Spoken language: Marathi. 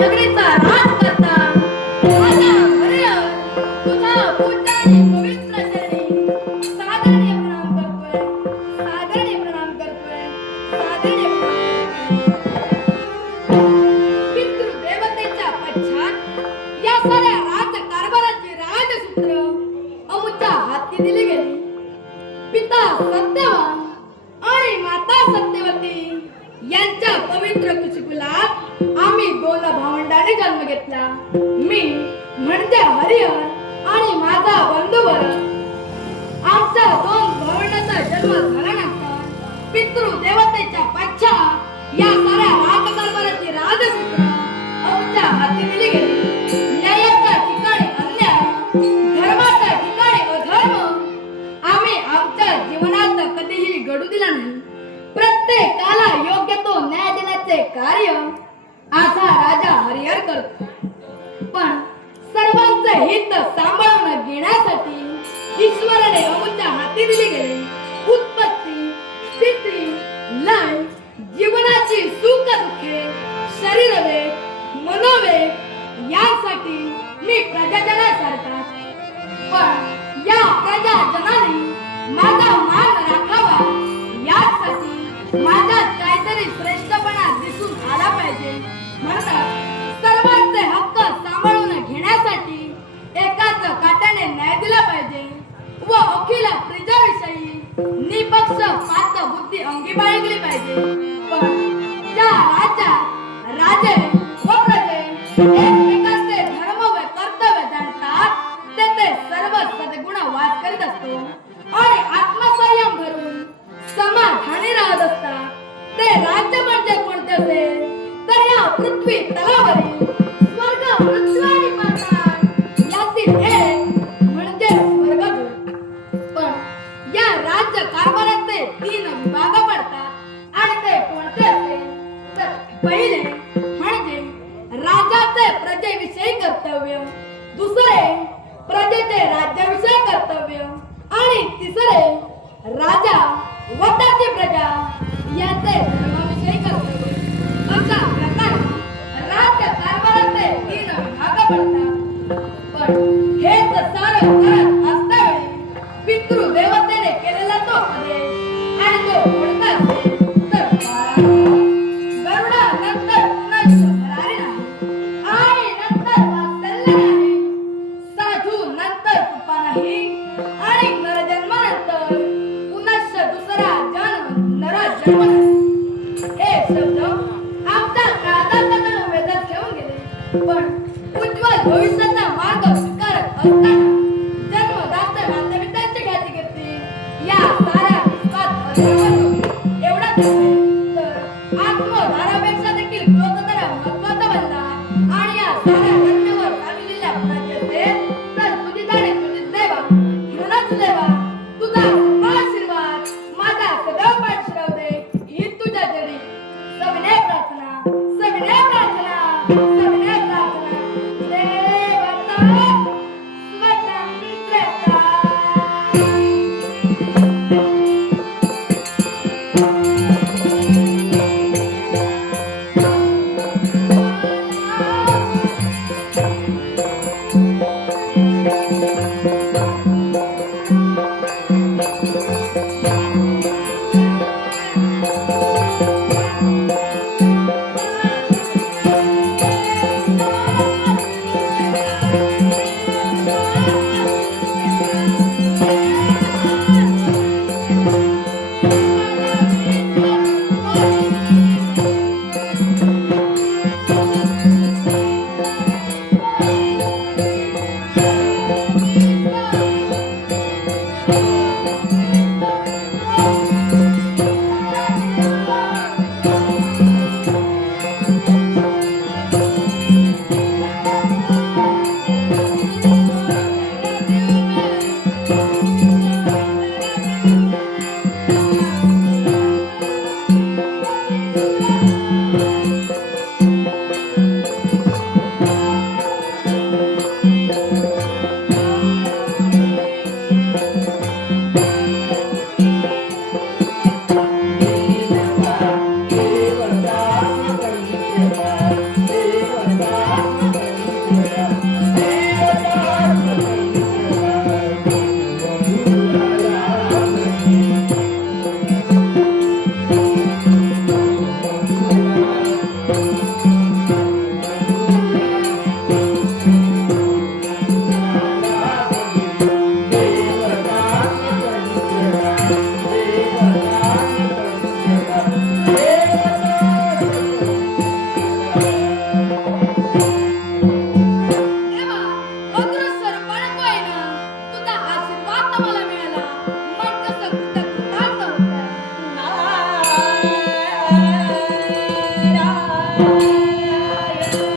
नगरीचा राज करता राजा हरिहर तुझा पूज्य आणि पवित्र चरणी सादरणे प्रणाम करतोय, सादरणे प्रणाम करतोय, सादरणे प्रणाम करतोय. पितृदेवतेच्या पश्चात या साऱ्या राजकारभाराची राजसूत्र अमुच्या हाती दिली गेली. पिता सत्यवान आणि माता सत्यवती यांच्या पवित्र कुशीकुलात आम्ही दोन भावंडांनी जन्म घेतला. मी म्हणजे हरिहर आणि माझा बंधू भरत. आमच्या दोन भावंडांचा जन्म झाल्यानंतर पितृदेवतेच्या पश्चात या साऱ्या राजकारभाराची राजसूत्र आमच्या हाती दिली गेली. न्यायाच्या ठिकाणी अन्याय, धर्माच्या ठिकाणी अधर्म आम्ही आमच्या जीवनात कधीही घडू दिला नाही. प्रत्येकाला योग्य तो न्याय देण्याचे कार्य आजचा राजा हरिहर करतो. पण सर्वांचे हित सांभाळून घेण्यासाठी ईश्वराने अमुच्या हाती दिली गेली उत्पत्ती, स्थिती, लय, जीवनाची सुख दुःखे, शरीरवेग, मनोवेग यांसाठी मी प्रजाजनासारखा. पण या प्रजाजनाने माझा मान राखावा यासाठी माझ्यात काहीतरी श्रेष्ठपणा दिसून आला पाहिजे. म्हणतात सर्वांचे हक्क सांभाळून घेण्यासाठी एकाच काट्याने न्याय दिला पाहिजे व अखिल प्रजेविषयी निपक्षपात बुद्धी अंगी बाळगली पाहिजे. पण ज्या राज्यात राजे व प्रजे एकमेकांचे धर्म व कर्तव्य जाणतात तेथे सर्व सद्गुण वास करीत असतो आणि आत्मसंयम धरून समाधानी राहत असतात. ते राज्य म्हणजे कोणते असेल तर या पृथ्वी तलावरील स्वर्ग, पृथ्वी आणि पाताळ यातील एक म्हणजे स्वर्गलोक. पण या राज्य कारभाराचे 3 विभाग पडतात आणि ते कोणते असेल तर पहिले म्हणजे राजाचे प्रजेविषयी कर्तव्य, दुसरे प्रजेचे राज्याविषयी कर्तव्य आणि तिसरे राजा व त्याची प्रजा यांचे धर्माविषयी कर्तव्य. अशा प्रकारे राज्य कारभाराचे 3 विभाग पडतात. पण हेच सारं करत असतावेळी पितृदेवतेने केलेला तो आदेश आणि तो कोणता असेल तर गरुडा नंतर पुनश्च भरारी नाही आणि नंतर वात्सल्य नाही, साधू नंतर कृपा नाही आणि नरजन्मानंतर पुनश्च दुसरा जन्म नरजन्म नाही. हे शब्द आमच्या काळात वेदात ठेवून गेले. पण उज्ज्वल भविष्याचा मार्ग स्वीकारत असताना